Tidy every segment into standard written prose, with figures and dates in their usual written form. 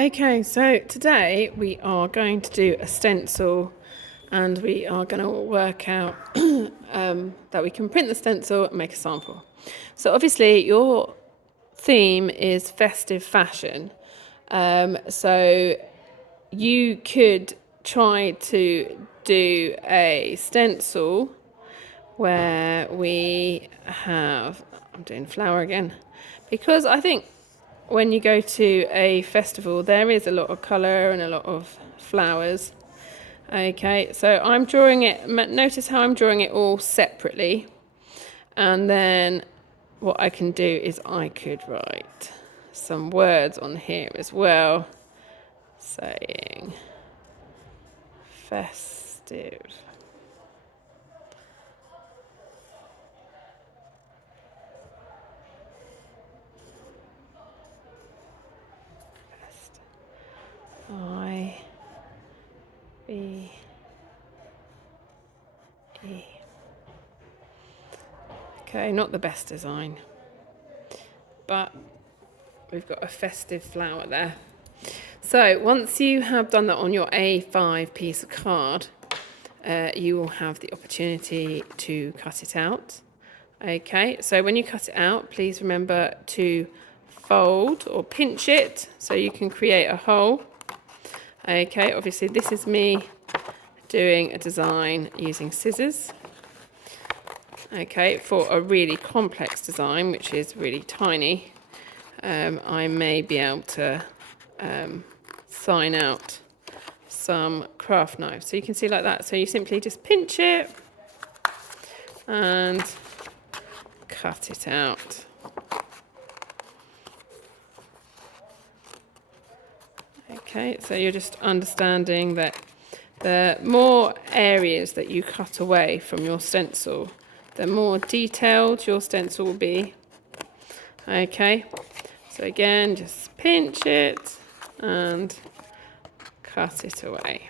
Okay, so today we are going to do a stencil and we are going to work out that we can print the stencil and make a sample. So obviously your theme is festive fashion. So you could try to do a stencil where we have, I'm doing flower again, because I think when you go to a festival, there is a lot of colour and a lot of flowers. Okay, so I'm drawing it, notice how I'm drawing it all separately. And then what I can do is I could write some words on here as well, saying festive. I-B-E. Okay, not the best design, but we've got a festive flower there. So once you have done that on your A5 piece of card, you will have the opportunity to cut it out. Okay, so when you cut it out, please remember to fold or pinch it so you can create a hole. Okay, obviously this is me doing a design using scissors. Okay, for a really complex design, which is really tiny, I may be able to sign out some craft knives. So you can see like that. So you simply just pinch it and cut it out. Okay, so you're just understanding that the more areas that you cut away from your stencil, the more detailed your stencil will be. Okay, so again, just pinch it and cut it away.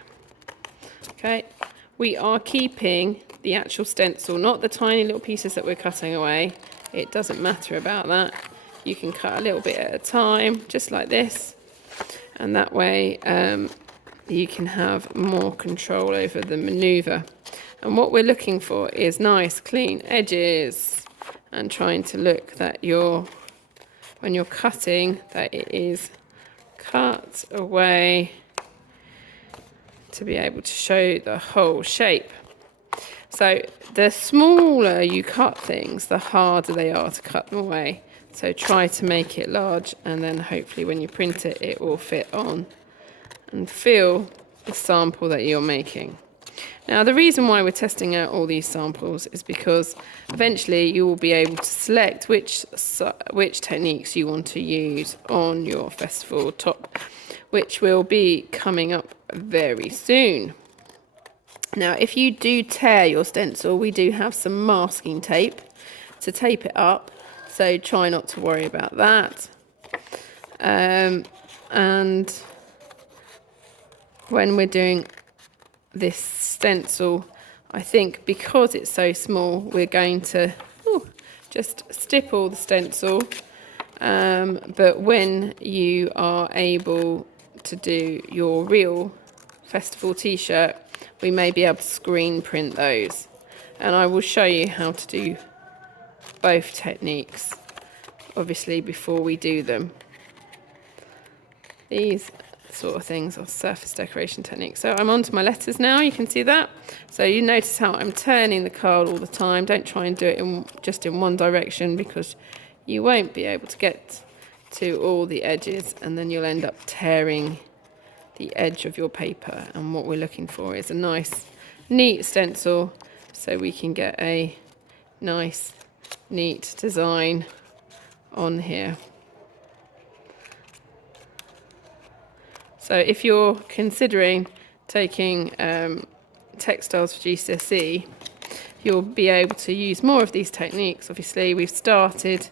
Okay, we are keeping the actual stencil, not the tiny little pieces that we're cutting away. It doesn't matter about that. You can cut a little bit at a time, just like this, and that way you can have more control over the maneuver. And what we're looking for is nice, clean edges, and trying to look that when you're cutting, that it is cut away to be able to show the whole shape. So the smaller you cut things, the harder they are to cut them away. So try to make it large, and then hopefully when you print it, it will fit on and feel the sample that you're making. Now, the reason why we're testing out all these samples is because eventually you will be able to select which techniques you want to use on your festival top, which will be coming up very soon. Now, if you do tear your stencil, we do have some masking tape to tape it up, so try not to worry about that. And when we're doing this stencil, I think because it's so small, we're going to just stipple the stencil. But when you are able to do your real festival t-shirt, we may be able to screen print those. And I will show you how to do both techniques, obviously, before we do them. These sort of things are surface decoration techniques. So I'm onto my letters now, you can see that. So you notice how I'm turning the card all the time. Don't try and do it just in one direction, because you won't be able to get to all the edges, and then you'll end up tearing the edge of your paper. And what we're looking for is a nice, neat stencil, so we can get a nice, neat design on here. So if you're considering taking textiles for GCSE, you'll be able to use more of these techniques. Obviously, we've started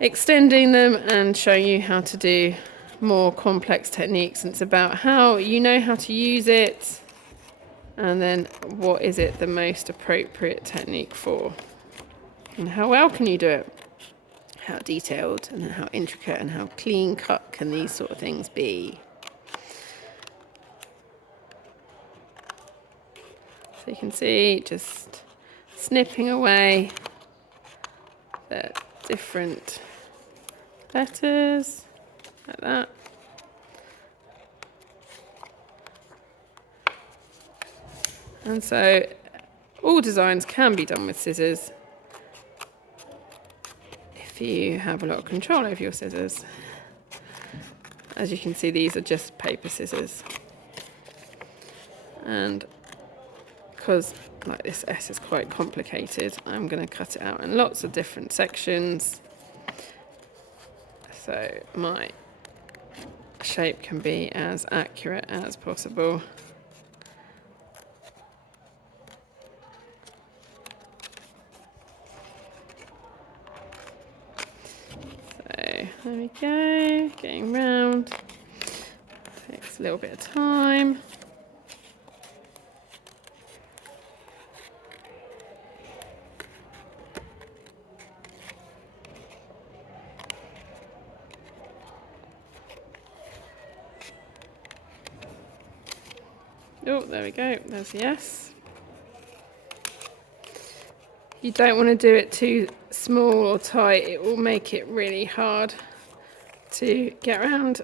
extending them and showing you how to do more complex techniques. And it's about how you know how to use it, and then what is it the most appropriate technique for, and how well can you do it. how detailed and how intricate and how clean cut can these sort of things be. So you can see just snipping away the different letters like that. And so all designs can be done with scissors if you have a lot of control over your scissors. As you can see, these are just paper scissors. And because like this S is quite complicated, I'm going to cut it out in lots of different sections so my shape can be as accurate as possible. So there we go, getting round. Takes a little bit of time. Oh, there we go, there's the S. You don't want to do it too small or tight, it will make it really hard to get around.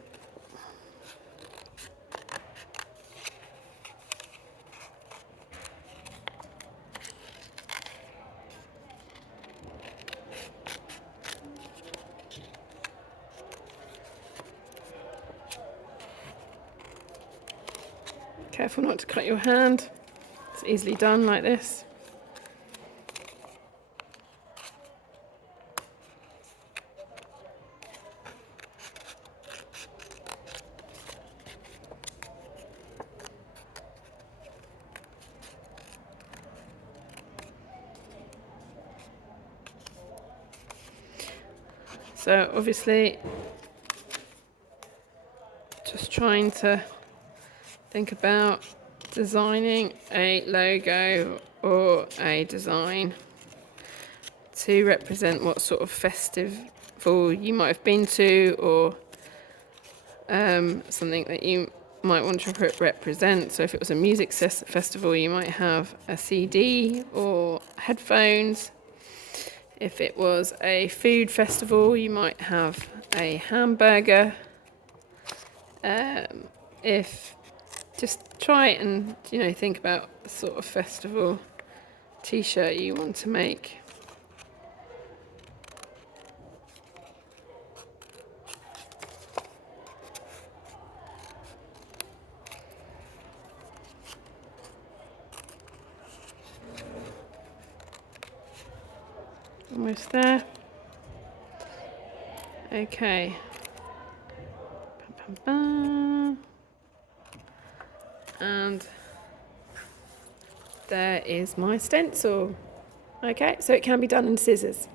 Careful not to cut your hand. It's easily done like this. So obviously, just trying to think about designing a logo or a design to represent what sort of festival you might have been to, or something that you might want to represent. So if it was a music festival, you might have a CD or headphones. If it was a food festival, you might have a hamburger. If just try and think about the sort of festival t-shirt you want to make. Almost there. Okay. And there is my stencil. Okay, so it can be done in scissors.